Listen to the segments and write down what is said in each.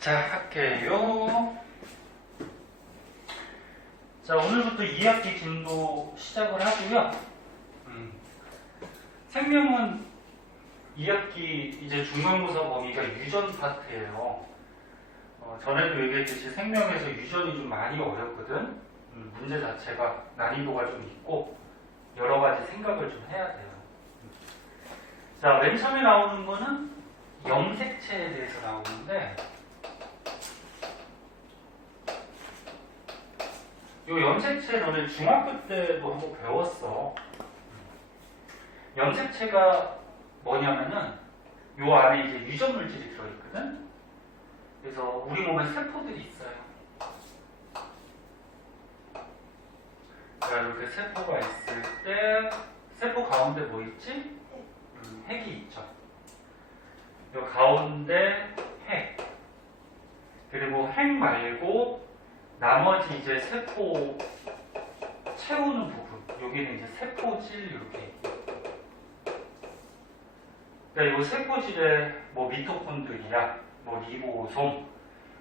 자, 할게요. 자, 오늘부터 2학기 진도 시작을 하고요. 생명은 2학기 이제 중간고사 범위가 유전 파트예요. 전에도 얘기했듯이 생명에서 유전이 좀 많이 어렵거든. 문제 자체가 난이도가 좀 있고 여러 가지 생각을 좀 해야 돼요. 자, 맨 처음에 나오는 거는 염색체에 대해서 나오는데, 이 염색체 너네 중학교 때도 한번 배웠어. 염색체가 뭐냐면은 요 안에 이제 유전 물질이 들어있거든. 그래서 우리 몸에 세포들이 있어요. 자, 이렇게 세포가 있을 때 세포 가운데 뭐 있지? 핵이 있죠. 요 가운데 핵, 그리고 핵 말고 나머지 이제 세포 채우는 부분, 여기는 이제 세포질 이렇게. 그러니까 이 세포질에 뭐 미토콘드리아, 뭐 리보솜,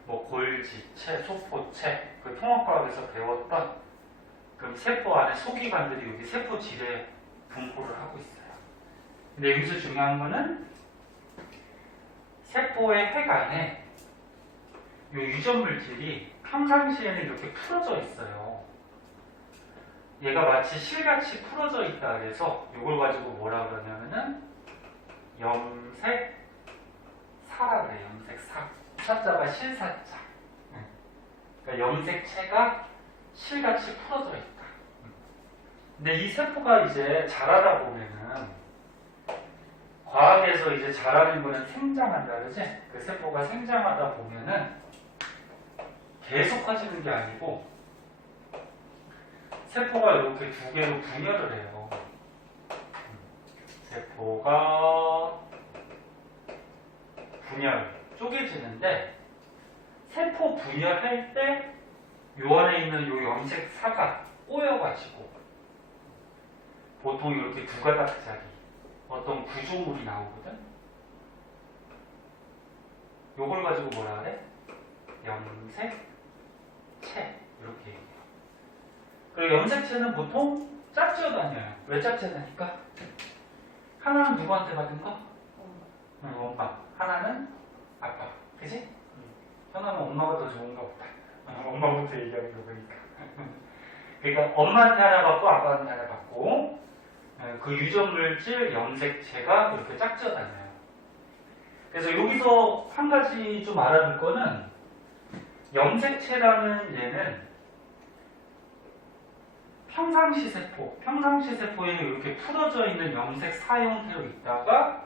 뭐 골지체, 소포체, 그 통합과학에서 배웠던 그 세포 안에 소기관들이 여기 세포질에 분포를 하고 있어요. 근데 여기서 중요한 거는 세포의 핵 안에 이 유전 물질이 평상시에는 이렇게 풀어져 있어요. 얘가 마치 실같이 풀어져 있다 그래서 이걸 가지고 뭐라 그러냐면은 염색사라 그래. 염색사. 사자가 실사자. 그러니까 염색체가 실같이 풀어져 있다. 근데 이 세포가 이제 자라다 보면은, 과학에서 이제 자라는 거는 생장한다 그러지? 그 세포가 생장하다 보면은 계속 커지는 게 아니고 세포가 이렇게 두 개로 분열을 해요. 세포가 분열, 쪼개지는데, 세포 분열할 때 요 안에 있는 요 염색사가 꼬여가지고 보통 이렇게 두 가닥짜리 어떤 구조물이 나오거든. 요걸 가지고 뭐라 그래? 염색체 이렇게 얘기해요. 그리고 염색체는 보통 짝지어 다녀요. 왜 짝지어 다니까? 하나는 누구한테 받은 거? 엄마. 하나는 아빠. 그지? 하나는 엄마가 더 좋은가 보다. 엄마부터 얘기하는 거 보니까. 그러니까 엄마한테 하나 받고 아빠한테 하나 받고, 그 유전물질 염색체가 이렇게 짝지어 다녀요. 그래서 여기서 한 가지 좀 알아둘 거는, 염색체라는 얘는 평상시 세포에는 이렇게 풀어져 있는 염색사 형태로 있다가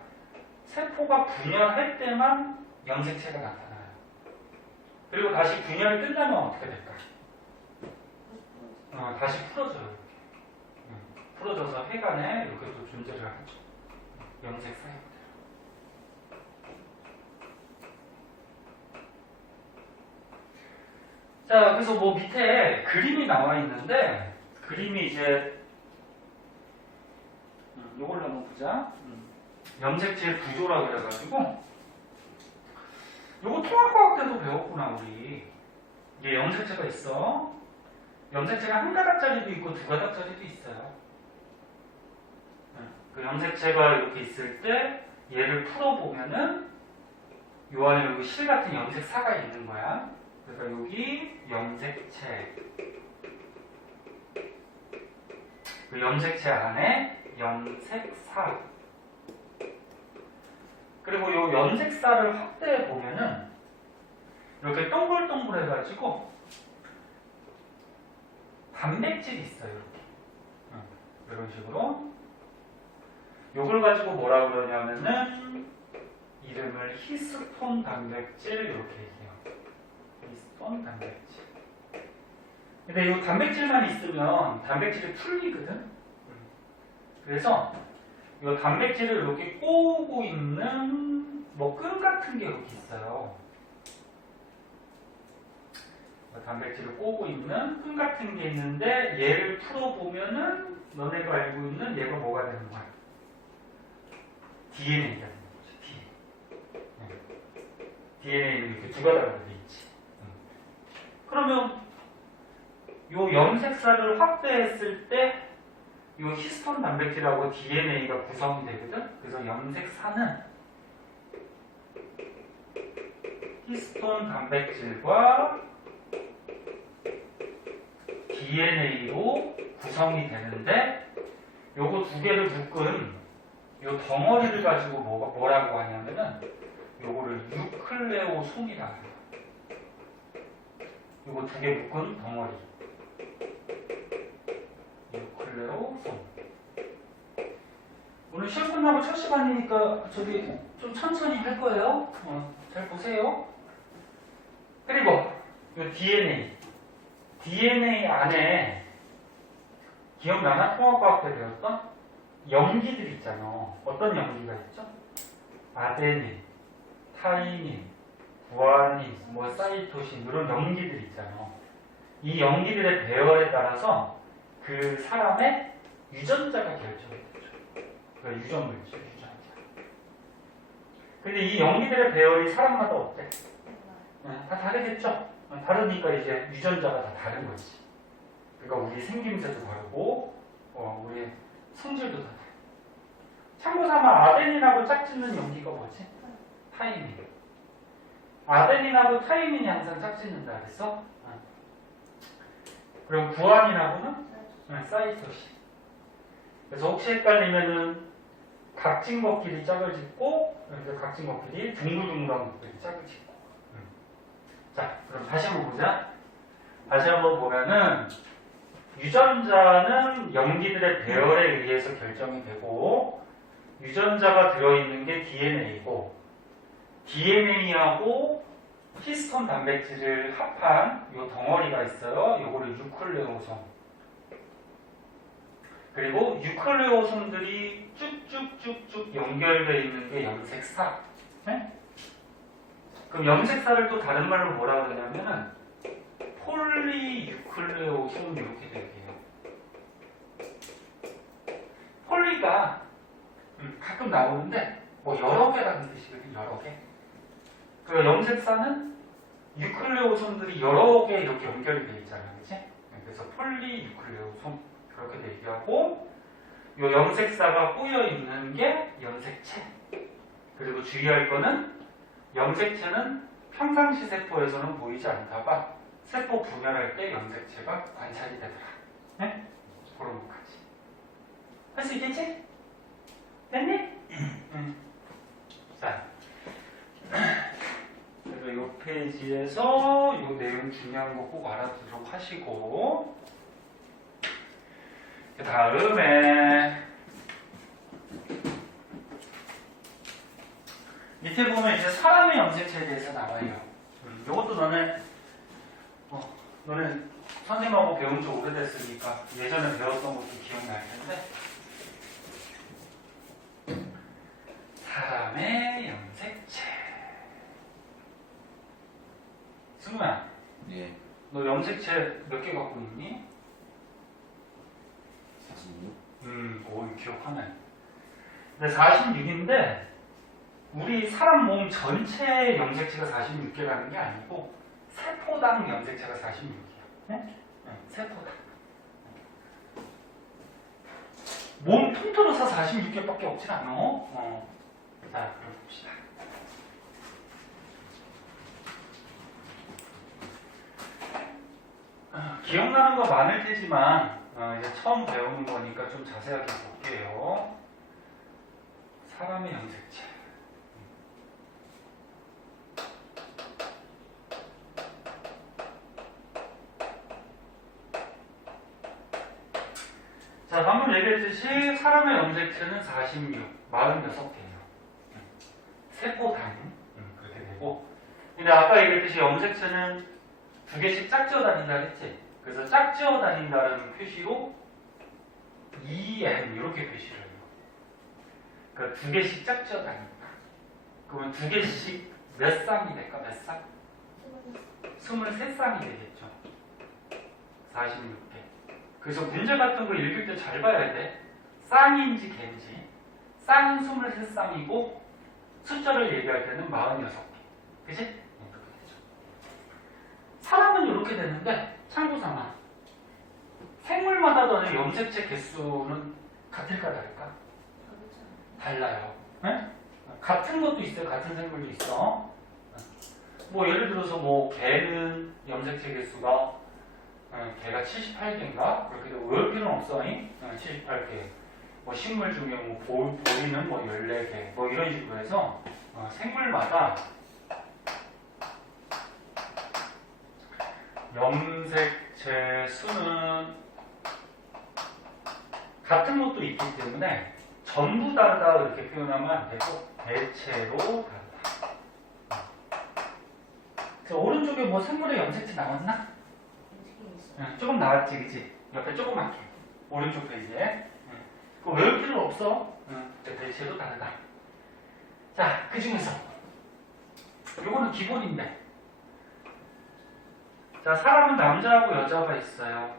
세포가 분열할 때만 염색체가 나타나요. 그리고 다시 분열이 끝나면 어떻게 될까? 다시 풀어져요. 이렇게. 풀어져서 핵 안에 이렇게 또 존재를 하죠. 염색사 형태로. 자, 그래서 뭐 밑에 그림이 나와 있는데, 그림이 이제 요걸로 한번 보자. 염색체 구조라 그래가지고, 요거 통합과학 때도 배웠구나 우리. 이게 염색체가 있어. 염색체가 한 가닥짜리도 있고 두 가닥짜리도 있어요. 그 염색체가 이렇게 있을 때 얘를 풀어보면은 요 안에 여기 실 같은 염색사가 있는 거야. 그러니까 여기 염색체, 그 염색체 안에 염색사, 그리고 이 염색사를 확대해 보면은 이렇게 동글동글해가지고 단백질이 있어요. 이렇게. 이런 식으로. 이걸 가지고 뭐라 그러냐면은 이름을 히스톤 단백질 이렇게 얘기해요. 히스톤 단백질. 근데 이 단백질만 있으면 단백질이 풀리거든. 그래서 이 단백질을 이렇게 꼬우고 있는 뭐 끈 같은 게 이렇게 있어요. 단백질을 꼬우고 있는 끈 같은 게 있는데, 얘를 풀어보면은 너네가 알고 있는 얘가 뭐가 되는 거야? DNA가 되는 거죠. DNA. DNA는 이렇게 두 가닥으로 돼 있지. 그러면 요 염색사를 확대했을 때 요 히스톤 단백질하고 DNA가 구성이 되거든. 그래서 염색사는 히스톤 단백질과 DNA로 구성이 되는데 요거 두 개를 묶은 요 덩어리를 가지고 뭐라고 하냐면은 요거를 유클레오솜이라고 해요. 요거 두 개 묶은 덩어리. 유클레오솜. 오늘 시험 끝나고 첫 시간이니까 저기 좀 천천히 할 거예요. 잘 보세요. 그리고 요 DNA. DNA 안에 기억나나? 통합과학 때 배웠던 염기들 있잖아. 어떤 염기가 있죠? 아데닌, 타이닌, 구아닌, 사이토신 이런 염기들 있잖아. 이 염기들의 배열에 따라서 그 사람의 유전자가 결정이 되죠. 그 유전물질, 유전자. 근데 이 염기들의 배열이 사람마다 어때? 다 다르겠죠? 다르니까 이제 유전자가 다 다른 거지. 그러니까 우리 생김새도 다르고, 우리 성질도 다 다르고. 참고 삼아 아데닌하고 짝짓는 염기가 뭐지? 타이민. 아데닌하고 타이민이 항상 짝짓는다 그랬어? 그럼 구아닌하고는 사이토신. 그래서 혹시 헷갈리면은 각진 것끼리 짝을 짓고, 그래서 각진 것끼리 둥글둥글한 것끼리 짝을 짓고. 자, 그럼 다시 한번 보자. 다시 한번 보면은 유전자는 염기들의 배열에 의해서 결정이 되고 유전자가 들어있는 게 DNA고 DNA하고 히스톤 단백질을 합한 이 덩어리가 있어요. 요거를 유클레오솜. 그리고 유클레오솜들이 쭉쭉쭉쭉 연결되어 있는 게 염색사. 네? 그럼 염색사를 또 다른 말로 뭐라 그러냐면은 폴리유클레오솜 이렇게 되게요. 폴리가 가끔 나오는데 뭐 여러 개라는 뜻이거든요. 여러 개. 그 염색사는 유클레오솜들이 여러 개 이렇게 연결이 되어 있잖아요. 그치? 그래서 폴리유클레오솜 그렇게 얘기하고 요 염색사가 꼬여 있는 게 염색체. 그리고 주의할 거는 염색체는 평상시 세포에서는 보이지 않다가 세포 분열할 때 염색체가 관찰이 되더라. 네? 그런 것까지. 할 수 있겠지? 됐니? 자, 그래서 이 페이지에서 이 내용 중요한 거 꼭 알아두도록 하시고 그 다음에 밑에 보면 이제 사람의 염색체에 대해서 나와요. 이것도 너네 선생님하고 배운 지 오래됐으니까 예전에 배웠던 것도 기억날 텐데 사람의 염색체. 승우야, 네. 너 염색체 몇 개 갖고 있니? 46? 오, 기억하네. 근데 46인데 우리 사람 몸 전체 염색체가 46개라는 게 아니고 세포당 염색체가 46이야. 네? 세포당. 몸 통틀어서 46개밖에 없진 않아. 자, 그럼 봅시다. 기억나는 거 많을 테지만 이제 처음 배우는 거니까 좀 자세하게 볼게요. 사람의 염색체. 자, 방금 얘기했듯이 사람의 염색체는 46개예요. 세포당 그렇게 되고. 근데 아까 얘기했듯이 염색체는 두 개씩 짝지어 다닌다 했지. 그래서 짝지어 다닌다는 표시로 EM 이렇게 표시를 해요. 그러니까 두 개씩 짝지어 다닌다. 그러면 두 개씩 몇 쌍이 될까? 몇 쌍? 23쌍이 되겠죠. 46개. 그래서 문제 같은 거 읽을 때 잘 봐야 돼. 쌍인지 개인지. 쌍은 23쌍이고 숫자를 얘기할 때는 46개. 그지? 네, 그렇게 되죠. 사람은 이렇게 되는데 참고삼아 생물마다 염색체 개수는 같을까 다를까? 달라요. 네? 같은 것도 있어요. 같은 생물도 있어. 뭐 예를 들어서 뭐 개는 염색체 개수가 개가 78개인가? 그렇게 되고 외울 필요는 없어. 78개. 뭐 식물 중에 뭐 보리는 뭐 14개. 뭐 이런 식으로 해서 생물마다 염색체 수는 같은 것도 있기 때문에 전부 다르다 이렇게 표현하면 안 되고 대체로 다르다. 그래서 오른쪽에 뭐 생물의 염색체 나왔나? 조금 나왔지, 그치? 옆에 조그맣게 오른쪽 페이지에. 그거 외울 필요 없어. 대체로 다르다. 자, 그 중에서 요거는 기본인데. 자, 사람은 남자하고 여자가 있어요.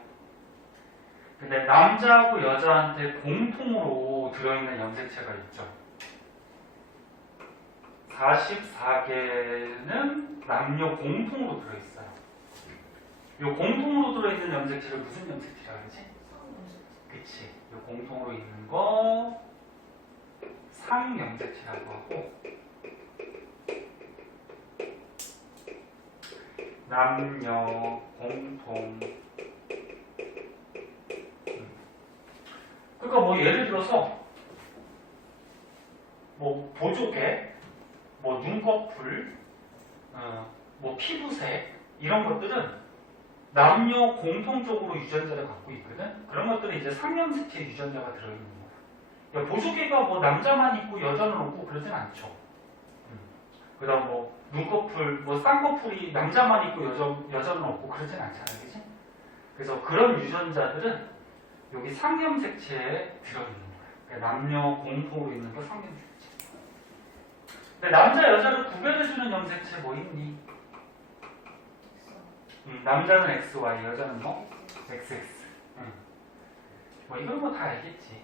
근데 남자하고 여자한테 공통으로 들어있는 염색체가 있죠. 44개는 남녀 공통으로 들어있어요. 이 공통으로 들어있는 염색체를 무슨 염색체라고 하지? 그치. 이 공통으로 있는 거 상염색체라고 하고, 남녀 공통. 그러니까 뭐 예를 들어서 뭐 보조개, 뭐 눈꺼풀, 뭐 피부색 이런 것들은 남녀 공통적으로 유전자를 갖고 있거든. 그런 것들은 이제 상염색체 유전자가 들어있는 거야. 그러니까 보조개가 뭐 남자만 있고 여자는 없고 그러진 않죠. 그다음 뭐 눈꺼풀, 뭐 쌍꺼풀이 남자만 있고 여자는 없고 그러진 않잖아요, 그지? 그래서 그런 유전자들은 여기 상염색체에 들어있는 거야. 그러니까 남녀 공통으로 있는 거 상염색체. 근데 남자 여자를 구별해주는 염색체 뭐 있니? 남자는 XY, 여자는 뭐? XX. 뭐 이건 뭐 다 알겠지.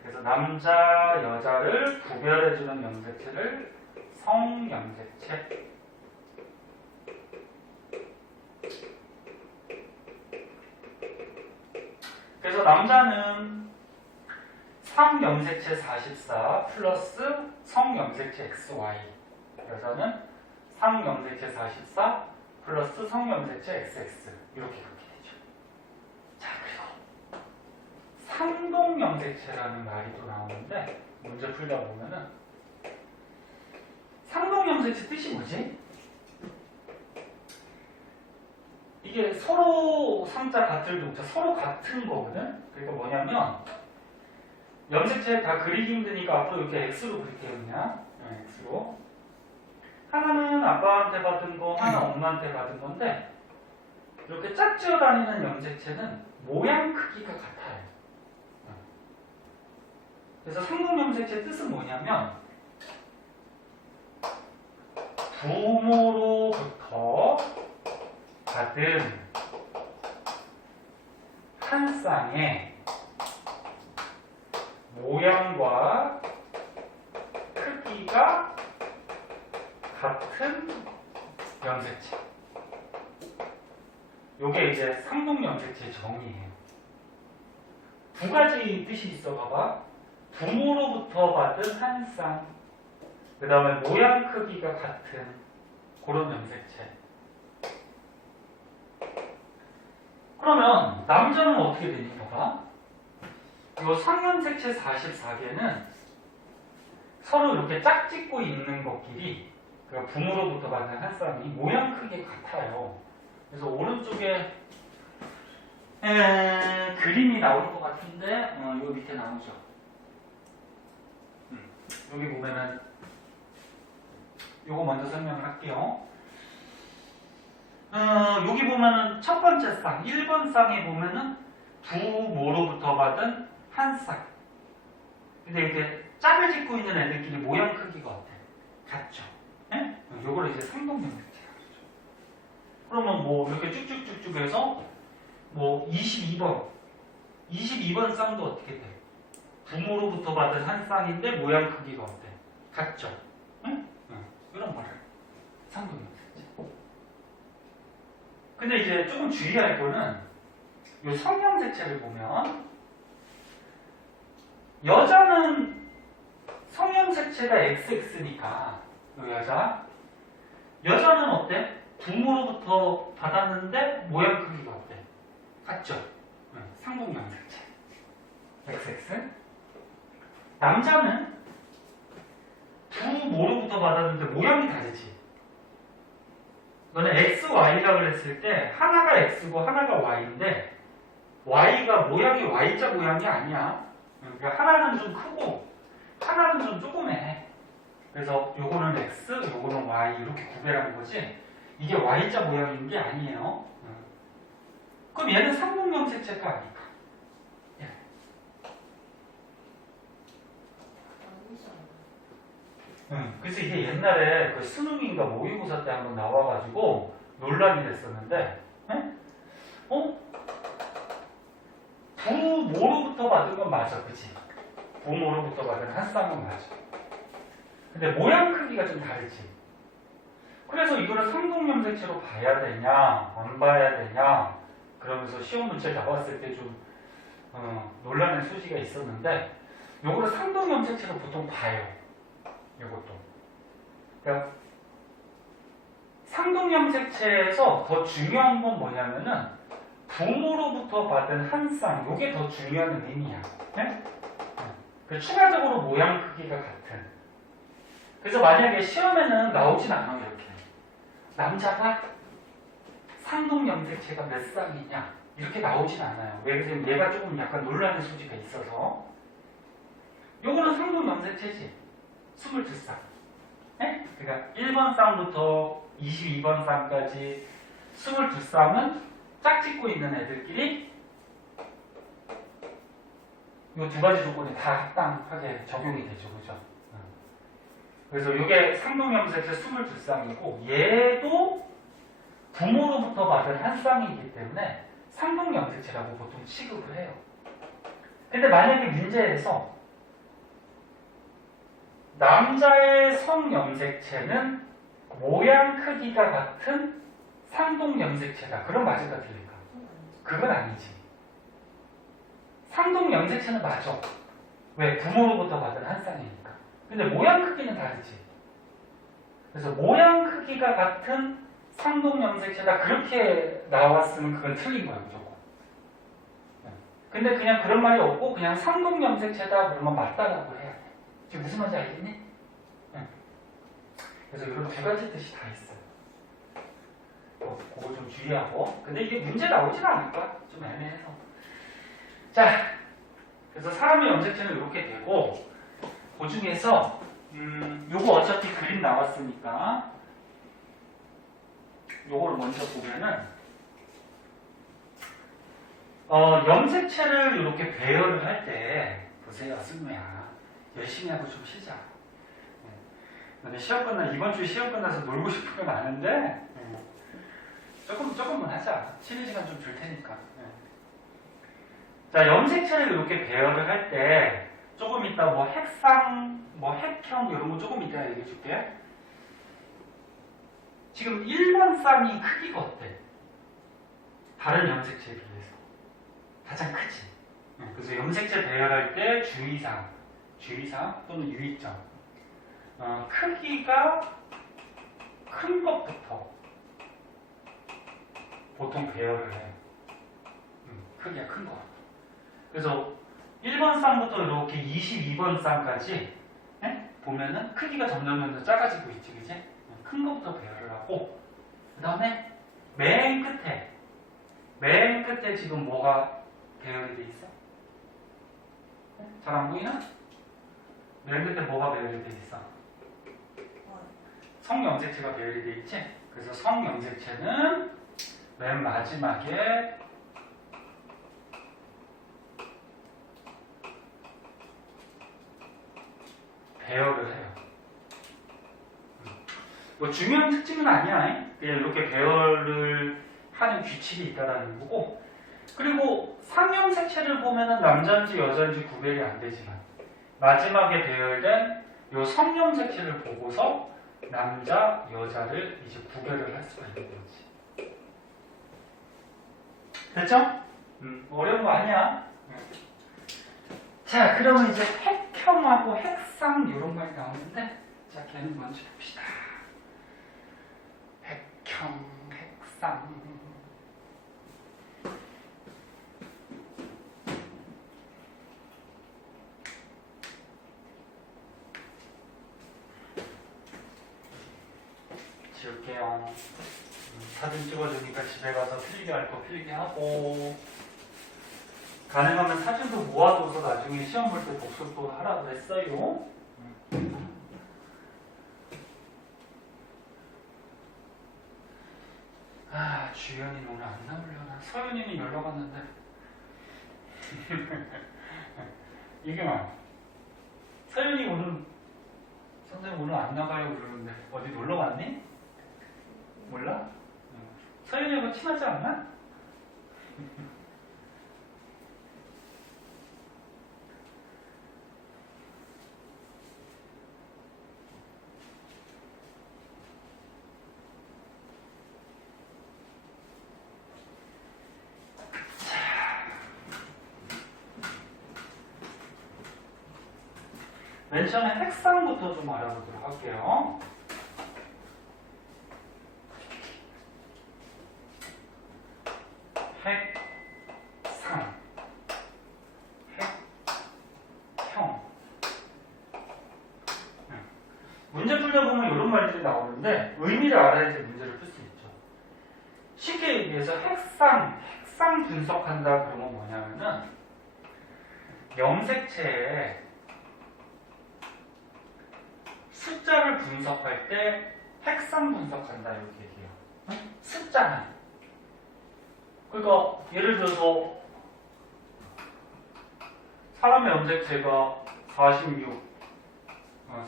그래서 남자 여자를 구별해주는 염색체를 성염색체. 그래서 남자는 상염색체 44 플러스 성염색체 XY. 여자는 상염색체 44 플러스 성염색체 XX. 이렇게 되죠. 자, 그리고 상동염색체라는 말이 또 나오는데 문제 풀다 보면은 상동염색체 뜻이 뭐지? 이게 서로 상자 같을 동자 서로 같은 거거든. 그러니까 뭐냐면 염색체 다 그리기 힘드니까 앞으로 이렇게 X로 그릴게요. 그냥 X로. 하나는 아빠한테 받은 거, 하나 엄마한테 받은 건데 이렇게 짝지어 다니는 염색체는 모양 크기가 같아요. 그래서 상동염색체 뜻은 뭐냐면 부모로부터 받은 한 쌍의 모양과 크기가 같은 염색체. 요게 이제 상동염색체 정의예요. 두 가지 뜻이 있어 봐봐. 부모로부터 받은 한 쌍, 그 다음에 모양 크기가 같은 그런 염색체. 그러면 남자는 어떻게 되니? 봐봐. 요 상염색체 44개는 서로 이렇게 짝짓고 있는 것끼리 그러니까 부모로부터 받는 한 쌍이 모양 크기가 같아요. 그래서 오른쪽에 그림이 나올 것 같은데 요 밑에 나오죠. 여기 보면은 요거 먼저 설명을 할게요. 여기 보면은 첫 번째 쌍, 1번 쌍에 보면은 부모로부터 받은 한 쌍. 근데 이렇게 짝을 짓고 있는 애들끼리 모양 크기가 어때? 같죠? 예? 요거를 이제 상동염색체라고 그러죠. 그러면 뭐 이렇게 쭉쭉쭉쭉 해서 뭐 22번 쌍도 어떻게 돼? 부모로부터 받은 한 쌍인데 모양 크기가 어때? 같죠? 응? 이런 말을 상동염색체. 근데 이제 조금 주의할 거는 이 성염색체를 보면 여자는 성염색체가 XX니까 여자는 어때? 부모로부터 받았는데 모양 크기가 어때? 같죠? 상동염색체 XX. 남자는 부모로부터 받았는데 모양이 다르지. 너는 XY라고 그랬을 때 하나가 X고 하나가 Y인데 Y가 모양이 Y자 모양이 아니야. 그러니까 하나는 좀 크고 하나는 좀 조그매. 그래서 요거는 X, 요거는 Y 이렇게 구별하는 거지. 이게 Y자 모양인 게 아니에요. 그럼 얘는 상동염색체가 아닐까? 예. 그래서 이게 옛날에 그 수능인가 모의고사 때 한번 나와가지고 논란이 됐었는데, 부모로부터 받은 건 맞아, 그치? 부모로부터 받은 한 쌍은 맞아. 근데 모양 크기가 좀 다르지. 그래서 이거를 상동염색체로 봐야 되냐, 안 봐야 되냐, 그러면서 시험 문제 나왔을 때 좀 논란의 소지가 있었는데, 요거를 상동염색체로 보통 봐요. 요것도. 그러니까 상동염색체에서 더 중요한 건 뭐냐면은 부모로부터 받은 한 쌍, 요게 더 중요한 의미야. 네? 추가적으로 모양 크기가 같은. 그래서 만약에 시험에는 나오진 않아요, 이렇게. 남자가 상동염색체가 몇 쌍이냐, 이렇게 나오진 않아요. 왜 그러냐면 얘가 조금 약간 논란의 소지가 있어서. 요거는 상동염색체지. 22쌍. 네? 그러니까 1번 쌍부터 22번 쌍까지 22쌍은 짝짓고 있는 애들끼리 이 두 가지 조건이 다 합당하게 적용이 되죠. 그죠? 그래서 이게 상동염색체 22쌍이고 얘도 부모로부터 받은 한 쌍이기 때문에 상동염색체라고 보통 취급을 해요. 근데 만약에 문제에서 남자의 성염색체는 모양 크기가 같은 상동염색체다. 그럼 맞을까 틀릴까? 그건 아니지. 상동염색체는 맞아. 왜? 부모로부터 받은 한 쌍이니까. 근데 모양 크기는 다르지. 그래서 모양 크기가 같은 상동염색체다. 그렇게 나왔으면 그건 틀린 거야, 무조건. 근데 그냥 그런 말이 없고 그냥 상동염색체다 그러면 맞다라고 해야 돼. 지금 무슨 말인지 알겠니? 그래서 이런 두 가지 뜻이 다 있어요. 그거 좀 주의하고. 근데 이게 문제 나오진 않을 거야. 좀 애매해서. 자, 그래서 사람의 염색체는 이렇게 되고, 그 중에서 요거 어차피 그림 나왔으니까 요걸 먼저 보면은 염색체를 이렇게 배열을 할 때 보세요, 승우야. 열심히 하고 좀 쉬자. 근데 이번 주에 시험 끝나서 놀고 싶은 건 많은데 조금만 하자. 쉬는 시간 좀 줄 테니까. 자, 염색체를 이렇게 배열을 할 때 조금 이따 뭐 핵상, 뭐 핵형 이런 거 조금 이따 얘기해 줄게. 지금 1번 쌍이 크기가 어때? 다른 염색체에 비해서 가장 크지. 그래서 염색체 배열할 때 주의사항 또는 유의점. 크기가 큰 것부터 보통 배열을 해요. 크기가 큰 거. 그래서 1번 쌍부터 이렇게 22번 쌍까지 보면은 크기가 점점 작아지고 있지, 그지? 큰 것부터 배열을 하고, 그 다음에 맨 끝에 지금 뭐가 배열이 돼 있어? 잘 안 보이나? 맨 끝에 뭐가 배열이 돼 있어? 성염색체가 배열이 돼 있지? 그래서 성염색체는 맨 마지막에 배열을 해요. 뭐 중요한 특징은 아니야. 그냥 이렇게 배열을 하는 규칙이 있다라는 거고. 그리고 상염색체를 보면은 남자인지 여자인지 구별이 안 되지만 마지막에 배열된 요 성염색체를 보고서 남자, 여자를 이제 구별을 할 수가 있는 거지. 됐죠? 어려운 거 아니야. 자, 그러면 이제 핵형하고 핵상 이런 말이 나오는데, 자, 걔는 먼저 봅시다. 핵형, 핵상. 지울게요. 사진 찍어주니까 집에 가서 필기 할 거 필기 하고, 가능하면 사진도 모아둬서 나중에 시험 볼 때 복습도 하라 그랬어요. 아, 주연이는 오늘 안 나오려나? 서연이는 연락 왔는데. 이경아, 서연이 오늘 선생님 오늘 안 나가요 그러는데 어디 놀러 갔니? 몰라? 서연이하고 친하지 않나? 맨 처음에 핵상부터 좀 알아보도록 할게요. 핵상, 핵형. 문제 풀려보면 이런 말들이 나오는데 의미를 알아야지 문제를 풀 수 있죠. 쉽게 얘기해서 핵상 분석한다 그러면 뭐냐면은 염색체에 숫자를 분석할 때 핵상 분석한다 이렇게 얘기해요. 숫자는. 그러니까 예를 들어서 사람의 염색체가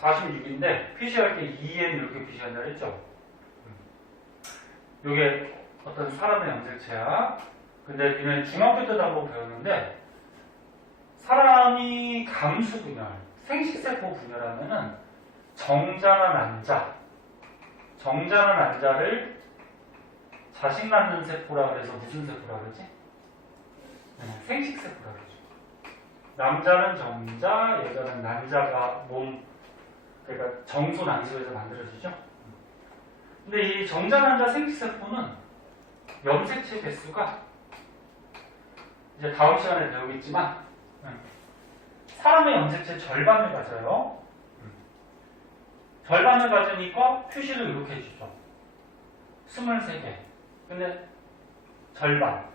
46인데 표시할 때 2n 이렇게 표시한다 했죠. 이게 어떤 사람의 염색체야. 근데 니네 중학교 때도 한번 배웠는데 사람이 감수 분열, 생식세포 분열하면은 정자나 난자를 자식 낳는 세포라 그래서 무슨 세포라 그러지? 생식세포라 그러죠. 남자는 정자, 여자는 난자가 그러니까 정수 난수에서 만들어지죠. 근데 이 정자, 난자 생식세포는 염색체 개수가 이제 다음 시간에 배우겠지만 사람의 염색체 절반을 가져요. 절반을 가지니까 표시를 이렇게 해주죠. 23개. 근데 절반.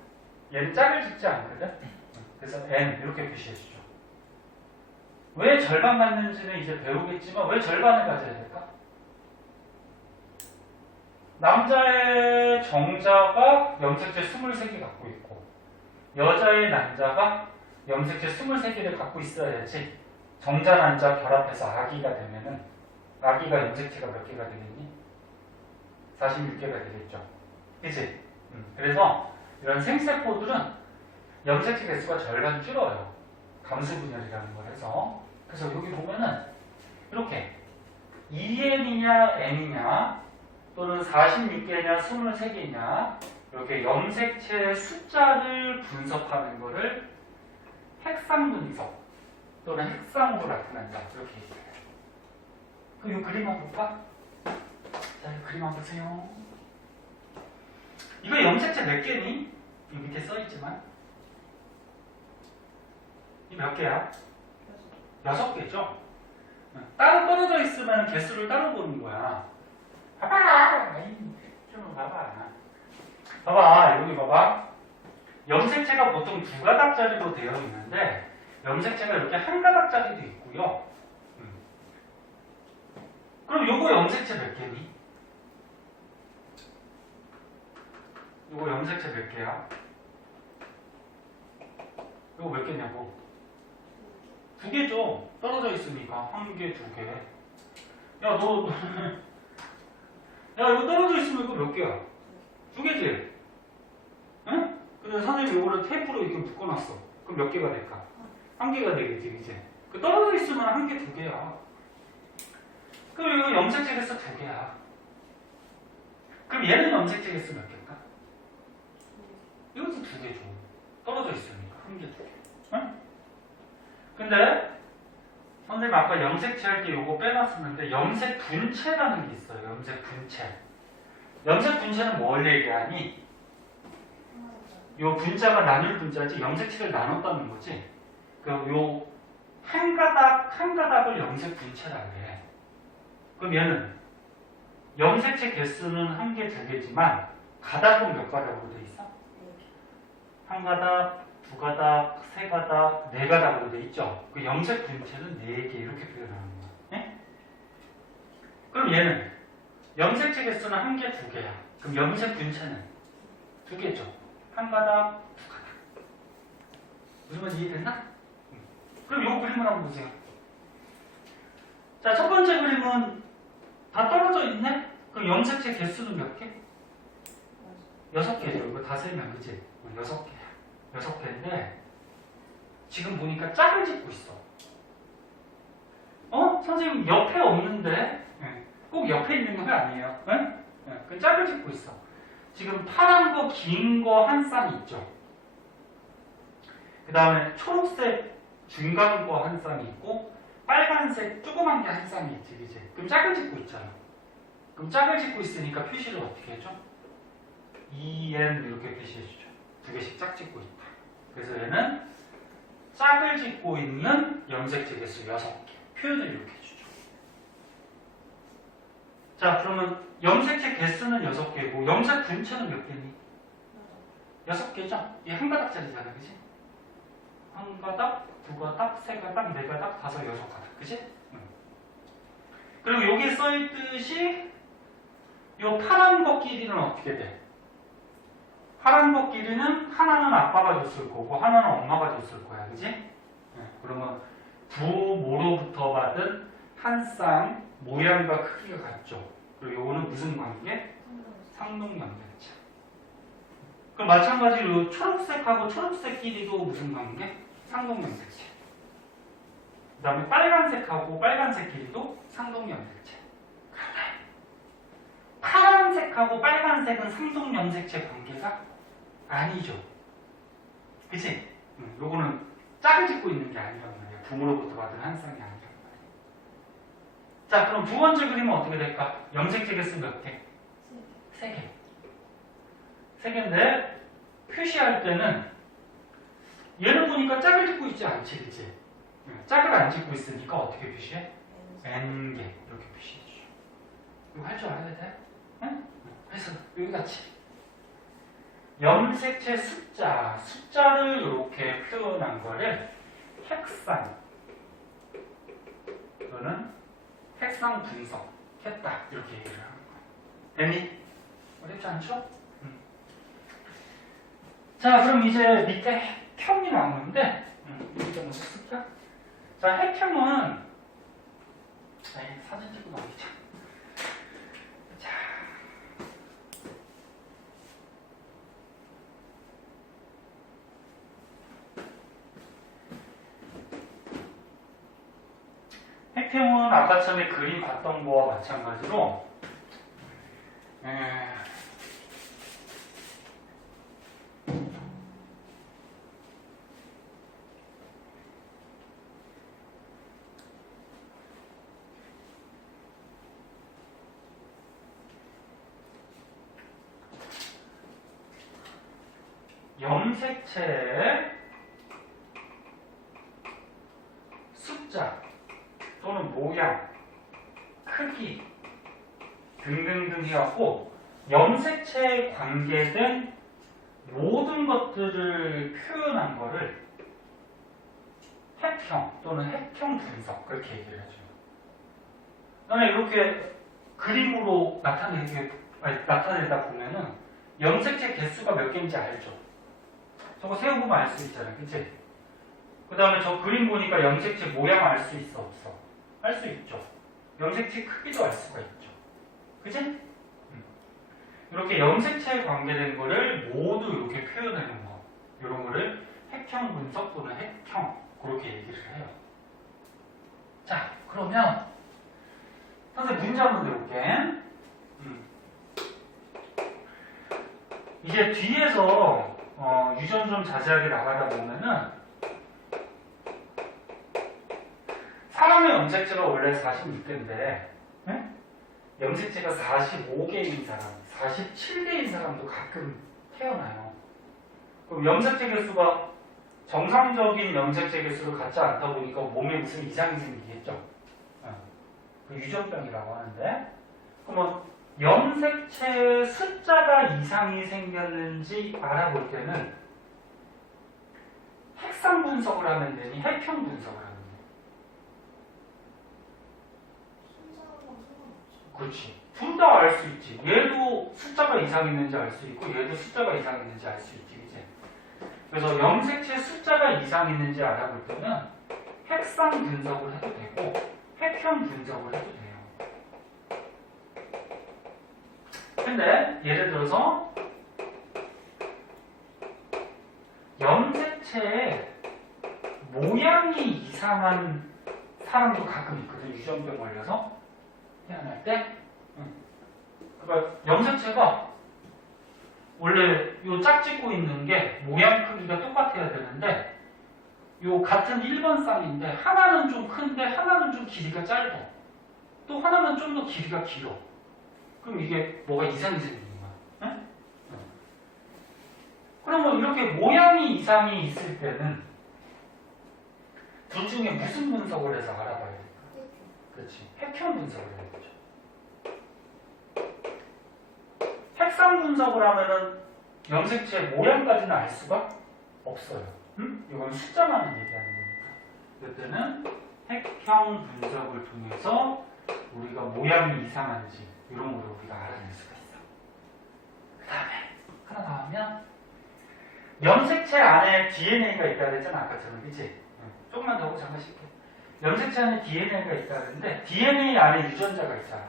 얘는 짝을 짓지 않거든. 그래서 n 이렇게 표시해주죠. 왜 절반 갖는지는 이제 배우겠지만 왜 절반을 가져야 될까? 남자의 정자가 염색체 23개 갖고 있고 여자의 난자가 염색체 23개를 갖고 있어야지 정자 난자 결합해서 아기가 되면은 아기가 염색체가 몇 개가 되겠니? 46개가 되겠죠. 그치? 그래서 이런 생세포들은 염색체 개수가 절반 줄어요. 감수분열이라는 걸 해서. 그래서 여기 보면은 이렇게 2n이냐 n이냐 또는 46개냐 23개냐 이렇게 염색체의 숫자를 분석하는 거를 핵상 분석 또는 핵상으로 나타낸다. 이렇게 얘기해요. 그럼 이 그림 한번 볼까? 자, 이 그림 한번 보세요. 이거 염색체 몇 개니? 이 밑에 써있지만 이 몇 개야? 6개죠? 따로 떨어져 있으면 개수를 따로 보는 거야. 봐봐! 좀 봐봐. 봐봐, 여기 봐봐. 염색체가 보통 2가닥짜리로 되어 있는데 염색체가 이렇게 1가닥짜리도 있고요. 그럼 요거 염색체 몇 개니? 요거 염색체 몇 개야? 요거 몇 개냐고? 2개죠? 떨어져 있으니까 1개, 2개. 야, 너 야, 이거 떨어져 있으면 이거 몇 개야? 2개지? 응? 근데 선생님이 이거를 테이프로 이렇게 묶어놨어. 그럼 몇 개가 될까? 1개가 되겠지, 이제. 그 떨어져 있으면 1개, 2개야. 그럼 이거 염색체 개수 2개야. 그럼 얘는 염색체 개수 몇 개일까? 이것도 2개죠. 떨어져 있으니까. 1개, 2개. 응? 근데 선생님 아까 염색체 할 때 요거 빼놨었는데 염색 분체라는 게 있어요. 염색 분체. 염색 분체는 뭘 얘기하니? 요 분자가 나눌 분자지 염색체를 나눴다는 거지. 요 한 가닥 한 가닥을 염색 분체라 그래. 그럼 얘는 염색체 개수는 1개, 2개지만 가닥은 몇 가닥으로 돼 있어? 한 가닥, 2가닥, 3가닥, 4가닥으로 돼 있죠. 그 염색 분체는 4개 이렇게 표현하는 거야. 네? 그럼 얘는 염색체 개수는 1개, 2개야. 그럼 염색 분체는 2개죠. 한 가닥, 2가닥. 무슨 말인지 이해됐나? 그럼 요 그림을 한번 보세요. 자, 첫 번째 그림은 다 떨어져 있네? 그럼 염색체 개수는 몇 개? 6개죠. 이거 다 세면, 그치? 6개야. 6개인데, 지금 보니까 짝을 짓고 있어. 선생님, 옆에 없는데? 꼭 옆에 있는 건 아니에요. 그 짝을 짓고 있어. 지금 파란 거, 긴 거 한 쌍 있죠? 그 다음에 초록색 중간 거 한 쌍이 있고, 빨간색 조그만 게 한 쌍이 있지, 그치? 그럼 짝을 짓고 있잖아. 그럼 짝을 짓고 있으니까 표시를 어떻게 해줘? EN 이렇게 표시해주죠. 2개씩 짝 짓고 있다. 그래서 얘는 짝을 짓고 있는 염색체 개수 6개. 표현을 이렇게 해주죠. 자, 그러면 염색체 개수는 6개고 염색 분체는 몇 개니? 6개죠? 이게 한 가닥짜리잖아, 그치? 한 가닥, 2가닥, 3가닥, 4가닥, 5, 6가닥, 그치? 그리고 여기에 써있듯이 이 파란 거 끼리는 어떻게 돼? 파란 거 끼리는 하나는 아빠가 줬을 거고 하나는 엄마가 줬을 거야, 그치? 그러면 부모로부터 받은 한 쌍 모양과 크기가 같죠. 그리고 요거는 무슨 관계? 상동염색체. 그럼 마찬가지로 초록색하고 초록색끼리도 무슨 관계? 상동염색체. 그 다음에 빨간색하고 빨간색끼리도 상동염색체. 파란색하고 빨간색은 상동염색체 관계가 아니죠. 그치? 요거는 짝을 짓고 있는 게 아니란 말이야. 부모로부터 받은 한 쌍이 아니란 말이야. 자, 그럼 두 번째 그림은 어떻게 될까? 염색체 개수 몇 개? 3개. 3개인데 표시할 때는 얘는 보니까 짝을 짓고 있지 않지, 그치? 짝을 안 짓고 있으니까 어떻게 표시해? N개 이렇게 표시해주죠. 이거 할 줄 알아야 돼? 응? 그래서 여기 같이 염색체 숫자를 이렇게 표현한 거를 핵상 또는 핵상 분석했다 이렇게 얘기를 하는 거야. 됐니? 어렵지 않죠? 자, 그럼 이제 밑에 핵형이 나오는데 여기다 먼저 쓸까? 자, 핵형은 사진 찍고 넘기자. 자, 핵형은 아까 처음에 그림 봤던 거와 마찬가지로 염색체의 숫자 또는 모양, 크기 등등등 해갖고 염색체에 관계된 모든 것들을 표현한 거를 핵형 또는 핵형 분석 그렇게 얘기를 해줘요. 그다음에 이렇게 그림으로 나타내다 보면은 염색체 개수가 몇 개인지 알죠? 저거 세워보면 알 수 있잖아요. 그치? 그 다음에 저 그림 보니까 염색체 모양 알 수 있어? 없어? 알 수 있죠. 염색체 크기도 알 수가 있죠. 그치? 이렇게 염색체에 관계된 거를 모두 이렇게 표현해놓은 거. 이런 거를 핵형 분석 또는 핵형. 그렇게 얘기를 해요. 자, 그러면 선생님 문제 한번 내볼게. 이제 뒤에서 유전 좀 자세하게 나가다 보면은 사람의 염색체가 원래 46개인데 염색체가 45개인 사람, 47개인 사람도 가끔 태어나요. 그럼 염색체 개수가 정상적인 염색체 개수를 갖지 않다 보니까 몸에 무슨 이상이 생기겠죠. 그 유전병이라고 하는데, 그러면 염색체 숫자가 이상이 생겼는지 알아볼 때는 핵상 분석을 하면 되니 핵형 분석을 하면 돼. 그렇지. 둘 다 알 수 있지. 얘도 숫자가 이상 있는지 알 수 있고 얘도 숫자가 이상 있는지 알 수 있지. 그치? 그래서 염색체 숫자가 이상 있는지 알아볼 때는 핵상 분석을 해도 되고 핵형 분석을 해도 돼요. 근데 예를 들어서 염색체의 모양이 이상한 사람도 가끔 있거든. 유전병 걸려서 태어날 때. 그러니까 염색체가 원래 요 짝짓고 있는 게 모양 크기가 똑같아야 되는데 요 같은 1번 쌍인데 하나는 좀 큰데 하나는 좀 길이가 짧아. 또 하나는 좀 더 길이가 길어. 그럼 이게 뭐가 이상이 생기는 거야. 응? 그러면 이렇게 모양이 이상이 있을 때는 둘 중에 무슨 분석을 해서 알아봐야 될까? 그렇지. 핵형 분석을 해야 되죠. 핵상 분석을 하면은 염색체 모양까지는 알 수가 없어요. 응? 이건 숫자만을 얘기하는 거니까. 그때는 핵형 분석을 통해서 우리가 모양이 이상한지 이런 걸 우리가 알아낼 수가 있어. 그 다음에 하나 더 하면 염색체 안에 DNA가 있다 그랬잖아. 아까처럼. 그치? 조금만 더 하고 잠깐 쉴게. 염색체 안에 DNA가 있다 그랬는데 DNA 안에 유전자가 있잖아.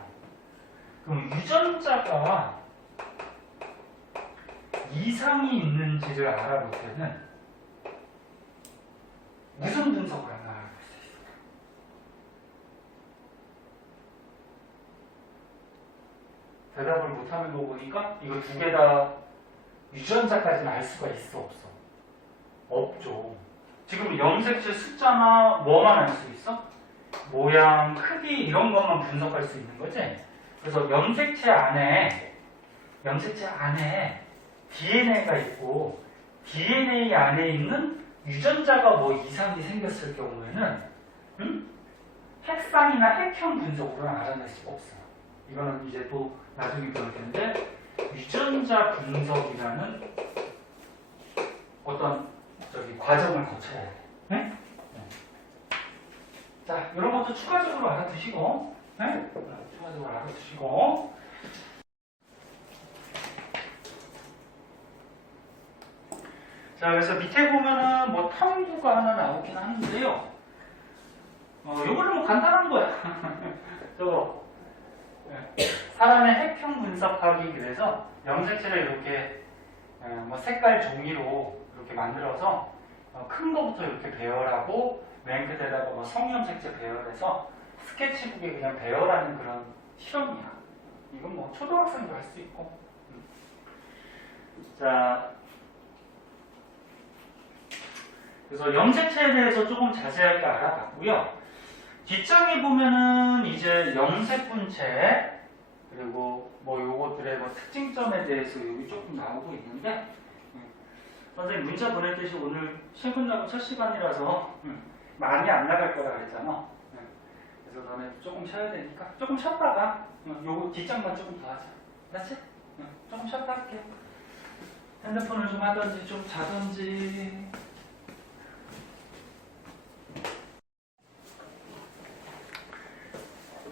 그럼 유전자가 이상이 있는지를 알아볼 때는 무슨 분석을 하나 알아볼 수 있을까? 대답을 못하는 거 보니까 이거 두 개 다 유전자까지는 알 수가 있어 없어? 없죠. 지금 염색체 숫자나 뭐만 알 수 있어? 모양, 크기 이런 것만 분석할 수 있는 거지? 그래서 염색체 안에 DNA가 있고 DNA 안에 있는 유전자가 뭐 이상이 생겼을 경우에는 핵상이나 핵형 분석으로는 알아낼 수가 없어요. 이거는 이제 또 나중에 배울 텐데 유전자 분석이라는 어떤 과정을 거쳐야 돼. 네? 자, 이런 것도 추가적으로 알아두시고, 네? 추가적으로 알아두시고. 자, 그래서 밑에 보면은 뭐 탐구가 하나 나오긴 하는데요. 이거는 뭐 간단한 거야. 저거 사람의 핵형 분석하기 위해서 염색체를 이렇게 뭐 색깔 종이로 이렇게 만들어서 큰 거부터 이렇게 배열하고 맨 끝에다가 뭐 성염색체 배열해서 스케치북에 그냥 배열하는 그런 실험이야. 이건 뭐 초등학생도 할 수 있고. 자. 그래서 염색체에 대해서 조금 자세하게 알아봤고요. 뒷장에 보면은 이제 염색분체 그리고 뭐 요것들의 뭐 특징점에 대해서 여기 조금 나오고 있는데 선생님 문자 보낼 때 오늘 시험 끝나고 첫 시간이라서 많이 안 나갈 거라 그랬잖아. 그래서 너네 조금 쉬어야 되니까 조금 쉬었다가 요거 뒷장만 조금 더 하자. 알았지? 조금 쉬었다 할게. 핸드폰을 좀 하든지 좀 자든지.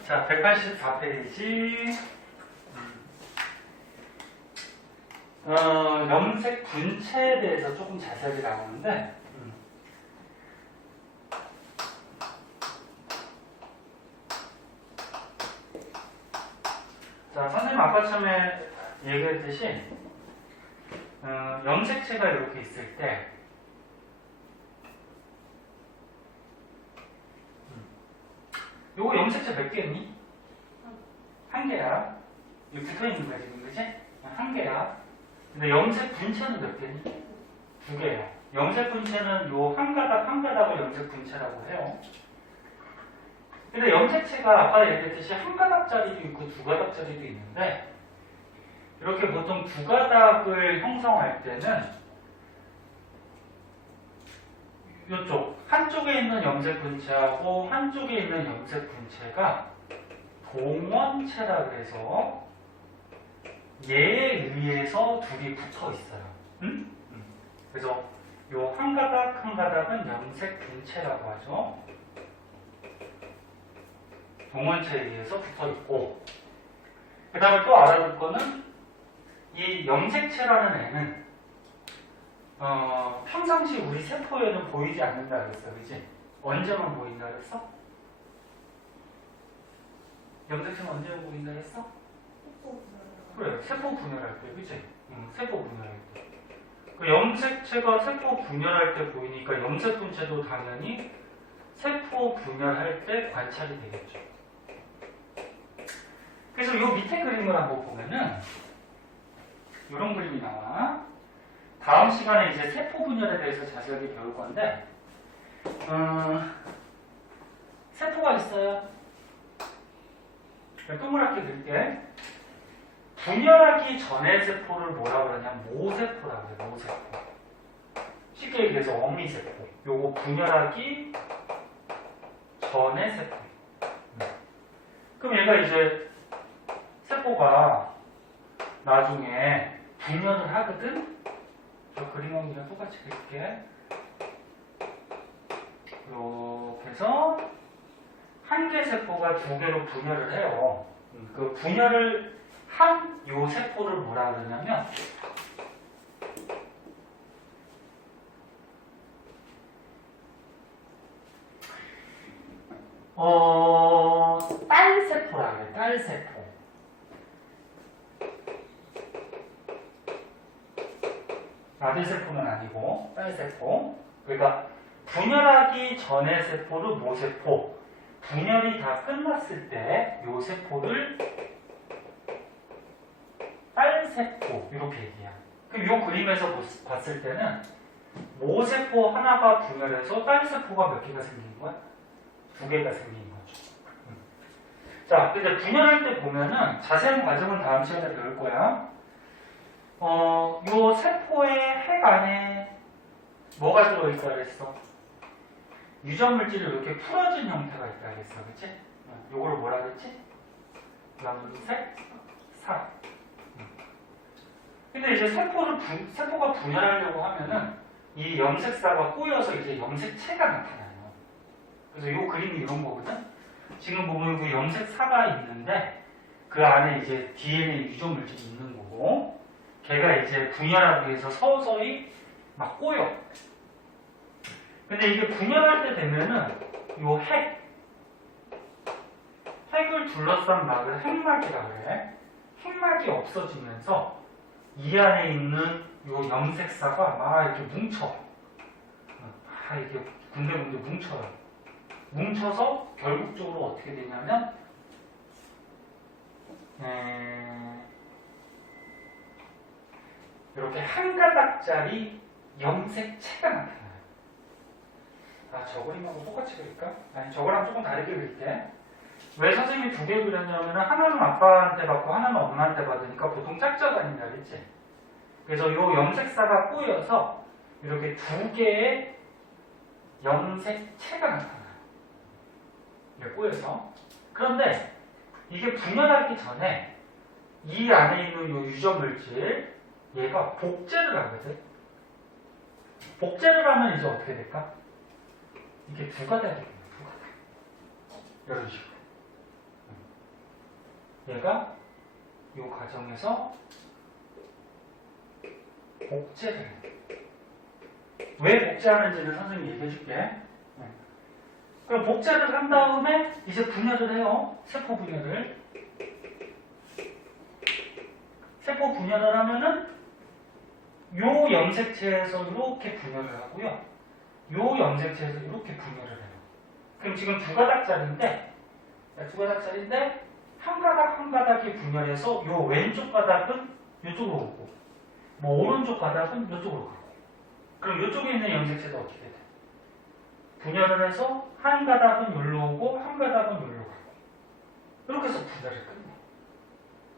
자, 184페이지. 염색 분체에 대해서 조금 자세하게 나오는데, 자, 선생님 아까 처음에 얘기했듯이, 염색체가 이렇게 있을 때, 요거 염색체 몇 개 있니? 한 개야. 여기 붙어 있는 거야 지금, 그치? 한 개야. 근데 염색 분체는 몇 개니? 두 개야. 염색 분체는 요 한 가닥 한 가닥을 염색 분체라고 해요. 근데 염색체가 아까 얘기했듯이 한 가닥짜리도 있고 두 가닥짜리도 있는데, 이렇게 보통 두 가닥을 형성할 때는 이쪽 한쪽에 있는 염색 분체하고 한쪽에 있는 염색 분체가 동원체라 그래서 얘에 의해서 둘이 붙어 있어요. 응? 그래서 요 한 가닥 한 가닥은 염색 분체라고 하죠. 동원체에 의해서 붙어 있고, 그 다음에 또 알아둘 거는 이 염색체라는 애는 평상시 우리 세포에는 보이지 않는다 그랬어, 그지? 언제만 보인다 그랬어? 염색체는 언제만 보인다 그랬어? 그래, 세포 분열할 때, 그지? 세포 분열할 때. 그 염색체가 세포 분열할 때 보이니까 염색분체도 당연히 세포 분열할 때 관찰이 되겠죠. 그래서 요 밑에 그림을 한번 보면은 이런 그림이 나와. 다음 시간에 이제 세포 분열에 대해서 자세하게 배울 건데, 세포가 있어요. 동그랗게 그릴게. 분열하기 전의 세포를 뭐라 그러냐? 모세포라 그래, 모세포. 쉽게 얘기해서 어미세포. 요거 분열하기 전의 세포. 그럼 얘가 이제 세포가 나중에 분열을 하거든? 저 그림형이랑 똑같이 그릴게. 이렇게 해서 한 개 세포가 두 개로 분열을 해요. 그 분열을 한 요 세포를 뭐라 그러냐면 딸세포라 그래, 딸세포. 아들세포는 아니고 딸세포. 그러니까 분열하기 전의 세포를 모세포, 분열이 다 끝났을 때 요 세포를 딸세포 이렇게 얘기해요. 그럼 요 그림에서 봤을 때는 모세포 하나가 분열해서 딸세포가 몇 개가 생긴 거야? 두 개가 생긴 거죠. 자, 근데 분열할 때 보면은 자세한 과정은 다음 시간에 배울 거야. 요 세포의 핵 안에 뭐가 들어있다 그랬어? 유전물질이 이렇게 풀어진 형태가 있다 그랬어, 그치? 요걸 뭐라 그랬지? 염색, 사. 근데 이제 세포가 분열하려고 하면은 이 염색사가 꼬여서 이제 염색체가 나타나요. 그래서 이 그림이 이런 거거든. 지금 보면 그 염색사가 있는데 그 안에 이제 DNA 유전물질이 있는 거고, 걔가 이제 분열하기 위해서 서서히 막 꼬여. 근데 이게 분열할 때 되면은 요 핵을 둘러싼 막을 핵막이라 그래. 핵막이 없어지면서 이 안에 있는 요 염색사가 막 이렇게 뭉쳐. 이렇게 군데군데 뭉쳐요. 뭉쳐서 결국적으로 어떻게 되냐면, 이렇게 한 가닥짜리 염색체가 나타나요. 저 그림하고 똑같이 그릴까? 아니, 저거랑 조금 다르게 그릴게. 왜 선생님이 두 개 그렸냐면 하나는 아빠한테 받고 하나는 엄마한테 받으니까 보통 짝져 다닌다 그랬지? 그래서 이 염색사가 꼬여서 이렇게 두 개의 염색체가 나타나요. 이렇게 꼬여서. 그런데 이게 분열하기 전에 이 안에 있는 이 유전물질, 얘가 복제를 하거든. 복제를 하면 이제 어떻게 될까? 이게 두 가닥이 돼요. 두 가닥. 이런 식으로. 얘가 이 과정에서 복제를 해요. 왜 복제하는지는 선생님이 얘기해 줄게. 그럼 복제를 한 다음에 이제 분열을 해요. 세포 분열을. 세포 분열을 하면은 요 염색체에서 이렇게 분열을 하고요. 요 염색체에서 이렇게 분열을 해요. 그럼 지금 두 가닥짜리인데 한 가닥 한 가닥이 분열해서 요 왼쪽 가닥은 이쪽으로 오고 뭐 오른쪽 가닥은 이쪽으로 가고 그럼 이쪽에 있는 염색체도 어떻게 돼? 분열을 해서 한 가닥은 여기로 오고 한 가닥은 여기로 가고 이렇게 해서 분열을 끝내.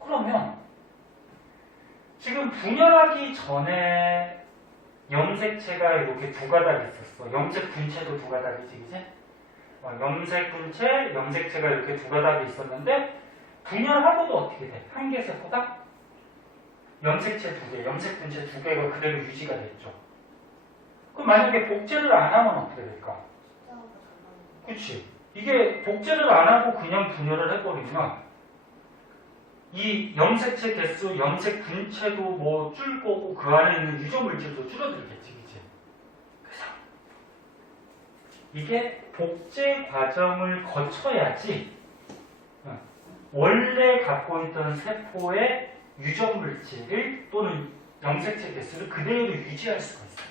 그러면 지금 분열하기 전에 염색체가 이렇게 두 가닥 있었어. 염색 분체도 두 가닥이지, 그치? 염색 분체, 염색체가 이렇게 두 가닥이 있었는데 분열하고도 어떻게 돼? 한 개 세포가 염색체 두 개, 염색 분체 두 개가 그대로 유지가 됐죠. 그럼 만약에 복제를 안 하면 어떻게 될까? 그치? 이게 복제를 안 하고 그냥 분열을 해버리면 이 염색체 개수, 염색 분체도 뭐 줄 거고 그 안에 있는 유전 물질도 줄어들겠지, 그치? 그래서 이게 복제 과정을 거쳐야지 원래 갖고 있던 세포의 유전 물질을 또는 염색체 개수를 그대로 유지할 수가 있어요.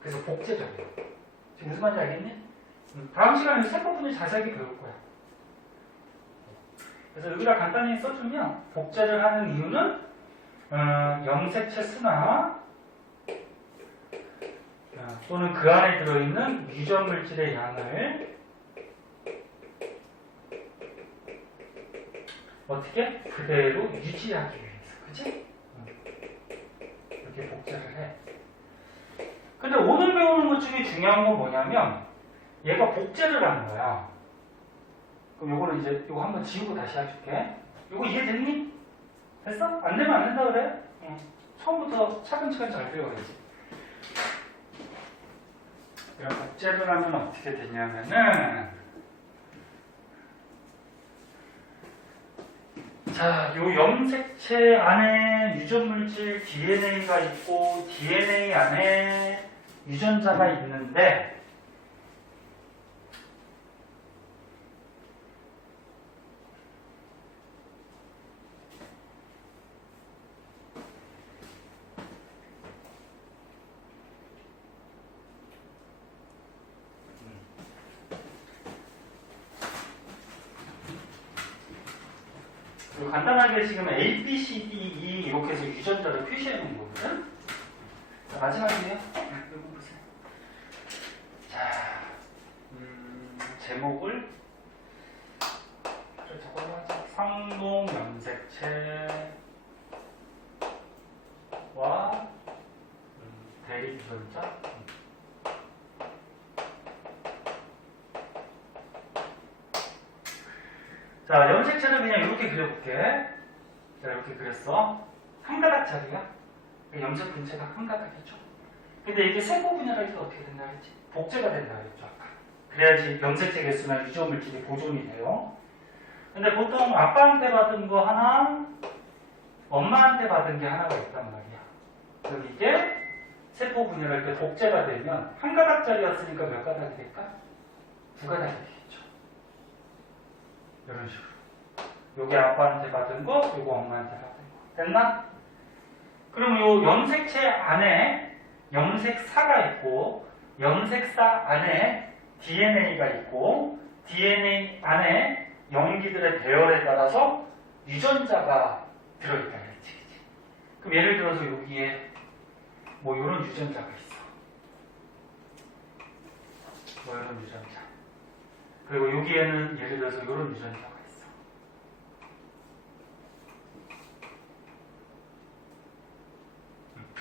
그래서 복제적이에요. 지금 무슨 말인지 알겠니? 다음 시간에 세포 분을 자세하게 배울 거야. 그래서 여기다 간단히 써주면 복제를 하는 이유는 염색체 수나 또는 그 안에 들어있는 유전 물질의 양을 어떻게? 그대로 유지하기 위해서. 그치? 이렇게 복제를 해. 근데 오늘 배우는 것 중에 중요한 건 뭐냐면 얘가 복제를 하는 거야. 그럼 요거는 이제 요거 한번 지우고 다시 해줄게. 요거 이해됐니? 됐어? 안 되면 안 된다 그래? 응. 처음부터 차근차근 잘 배워야지. 복제를 하면 어떻게 되냐면은 자, 요 염색체 안에 유전물질 DNA가 있고 DNA 안에 유전자가 있는데 간단하게 지금 A, B, C, D, E 이렇게 해서 유전자를 표시해 놓은 거거든. 자, 마지막이에요. 이거 보세요. 자, 제목을 저걸로 하자. 상동 염색체와 대리 유전자. 자, 염색체를 그냥 이렇게 그려볼게. 자, 이렇게 그렸어. 한 가닥짜리야. 염색 분체가 한 가닥이죠. 근데 이게 세포 분열할 때 어떻게 된다 그랬지? 복제가 된다 그랬죠, 아까. 그래야지 염색체 개수나 유전 물질이 보존이 돼요. 근데 보통 아빠한테 받은 거 하나, 엄마한테 받은 게 하나가 있단 말이야. 그럼 이게 세포 분열할 때 복제가 되면 한 가닥짜리였으니까 몇 가닥이 될까? 두 가닥이 되겠죠. 이런 식으로. 요게 아빠한테 받은 거, 요거 엄마한테 받은 거. 됐나? 그럼 요 염색체 안에 염색사가 있고, 염색사 안에 DNA가 있고, DNA 안에 염기들의 배열에 따라서 유전자가 들어있다 그랬지. 그럼 예를 들어서 여기에 뭐 요런 유전자가 있어. 뭐 요런 유전자. 그리고 여기에는 예를 들어서 이런 유전자가 있어.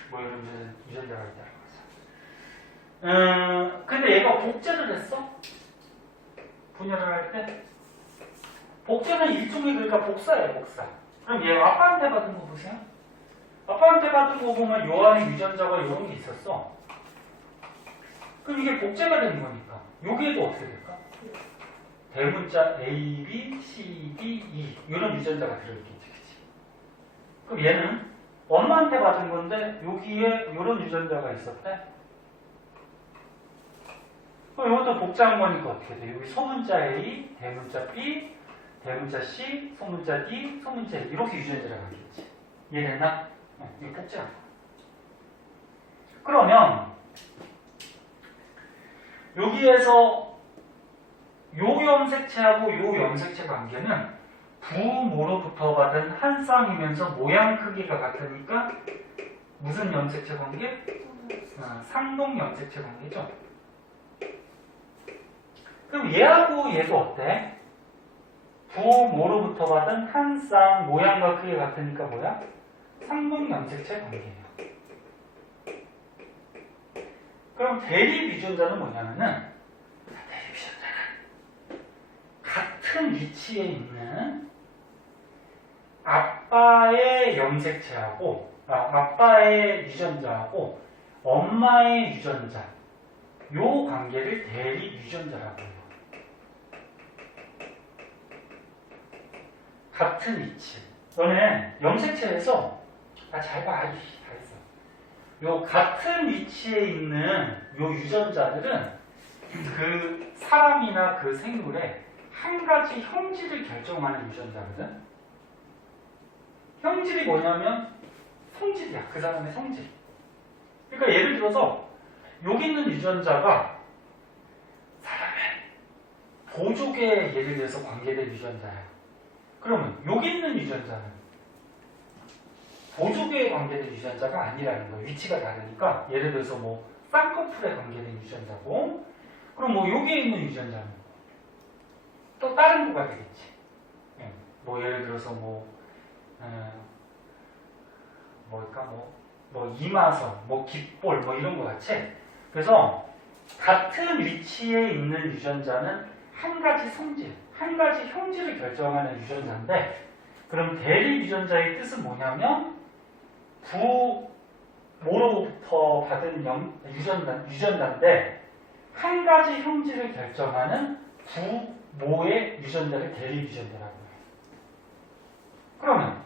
뭐 이런 유전자가 있다는 거죠. 근데 얘가 복제를 했어? 분열을 할 때? 복제는 일종의 그러니까 복사예요, 복사. 그럼 얘 아빠한테 받은 거 보세요. 아빠한테 받은 거 보면 요 안에 유전자가 이런 게 있었어. 그럼 이게 복제가 되는 거니까. 여기에도 어떻게 될까? 대문자 A, B, C, D, E 이런 유전자가 들어있겠지, 그치? 그럼 얘는 엄마한테 받은 건데 여기에 이런 유전자가 있었대. 그럼 이것도 복제한 거니까 어떻게 돼? 여기 소문자 A, 대문자 B, 대문자 C, 소문자 D, 소문자 E 이렇게 유전자가 가겠지. 이해됐나? 이거 복제한 거야. 그러면 여기에서 요 염색체하고 요 염색체 관계는 부모로부터 받은 한 쌍이면서 모양 크기가 같으니까 무슨 염색체 관계? 상동 염색체 관계죠. 그럼 얘하고 얘도 어때? 부모로부터 받은 한 쌍 모양과 크기가 같으니까 뭐야? 상동 염색체 관계예요. 그럼 대립 유전자는 뭐냐면은 대립 유전자는 같은 위치에 있는 아빠의 염색체하고 아빠의 유전자하고 엄마의 유전자 요 관계를 대립 유전자라고 해요. 같은 위치. 너는 염색체에서 잘 봐. 다 했어. 요 같은 위치에 있는 요 유전자들은 그 사람이나 그 생물의 한 가지 형질을 결정하는 유전자거든. 형질이 뭐냐면 성질이야. 그 사람의 성질. 그러니까 예를 들어서 여기 있는 유전자가 사람의 보조개 예를 들어서 관계된 유전자야. 그러면 여기 있는 유전자는 보조개에 관계된 유전자가 아니라는 거예요. 위치가 다르니까 예를 들어서 뭐 쌍꺼풀에 관계된 유전자고 그럼 뭐 여기에 있는 유전자는 또 다른 거가 되겠지. 뭐 예를 들어서 뭐 이마선, 뭐 귓볼, 뭐 이런 거 같이. 그래서 같은 위치에 있는 유전자는 한 가지 성질, 한 가지 형질을 결정하는 유전자인데, 그럼 대립 유전자의 뜻은 뭐냐면 부모로부터 받은 유전자인데 한 가지 형질을 결정하는 부모의 유전자를 대립 유전자라고 해요. 그러면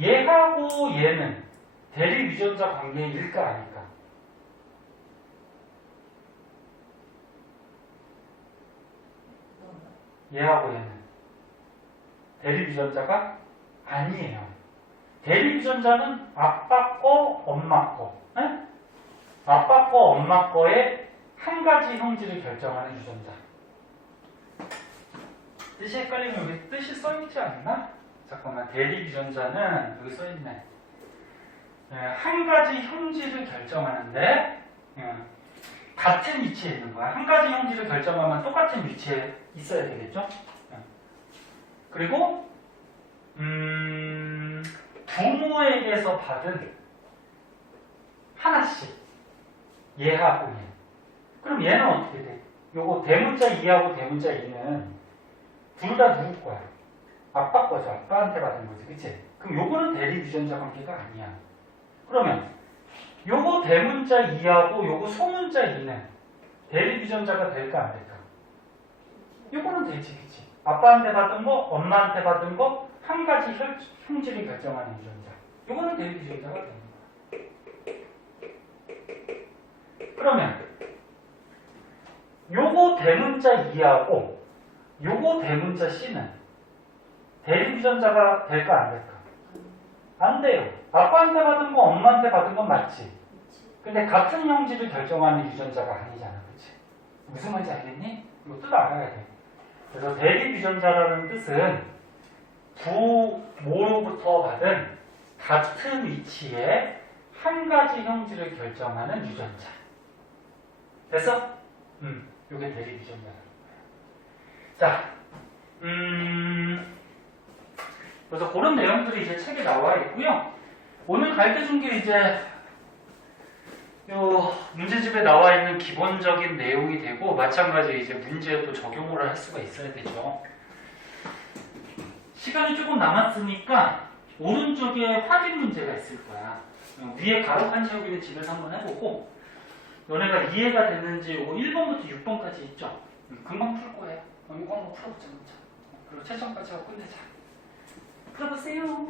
얘하고 얘는 대립 유전자 관계일까 아닐까? 얘하고 얘는 대립 유전자가 아니에요. 대립 유전자는 아빠 거, 엄마 거. 에? 아빠 거, 엄마 거의 한 가지 형질을 결정하는 유전자. 뜻이 헷갈리면 여기 뜻이 써있지 않나? 잠깐만. 대립 유전자는 여기 써있네. 한 가지 형질을 결정하는데 같은 위치에 있는 거야. 한 가지 형질을 결정하면 똑같은 위치에 있어야 되겠죠? 그리고 부모에게서 받은 하나씩 얘하고 얘. 그럼 얘는 어떻게 돼? 요거 대문자 2하고 대문자 2는 둘 다 누구 거야? 아빠 거죠. 아빠한테 받은 거지. 그치? 그럼 요거는 대립 유전자 관계가 아니야. 그러면 요거 대문자 2하고 요거 소문자 2는 대립 유전자가 될까 안 될까? 요거는 되지. 그치? 아빠한테 받은 거, 엄마한테 받은 거 한 가지 형질이 결정하는 유전자. 요거는 대립 유전자가 되는 거야. 그러면 요거 대문자 2하고 요거 대문자 C는 대립 유전자가 될까 안 될까? 안 돼요. 아빠한테 받은 거 엄마한테 받은 건 맞지. 근데 같은 형질을 결정하는 유전자가 아니잖아. 그치? 무슨 말인지 알겠니? 이거 뜻 알아야 돼. 그래서 대립 유전자라는 뜻은 부모로부터 받은 같은 위치에 한 가지 형질을 결정하는 유전자. 됐어? 요게 대립 유전자라는 거야. 자, 그래서 그런 내용들이 이제 책에 나와 있고요. 오늘 가르쳐 준 게 이제 요 문제집에 나와 있는 기본적인 내용이 되고 마찬가지 이제 문제에 또 적용을 할 수가 있어야 되죠. 시간이 조금 남았으니까 오른쪽에 확인 문제가 있을 거야. 위에 가로칸 채우기는 집에서 한번 해보고 너네가 이해가 됐는지 요거 1번부터 6번까지 있죠? 금방 풀 거예요. 이거 한번 풀어보자. 그리고 채점까지 하고 끝내자. 풀어보세요.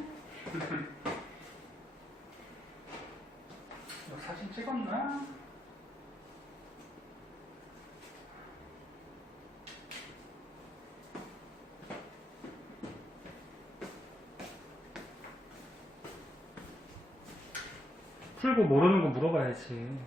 사진 찍었나? 풀고 모르는 거 물어봐야지.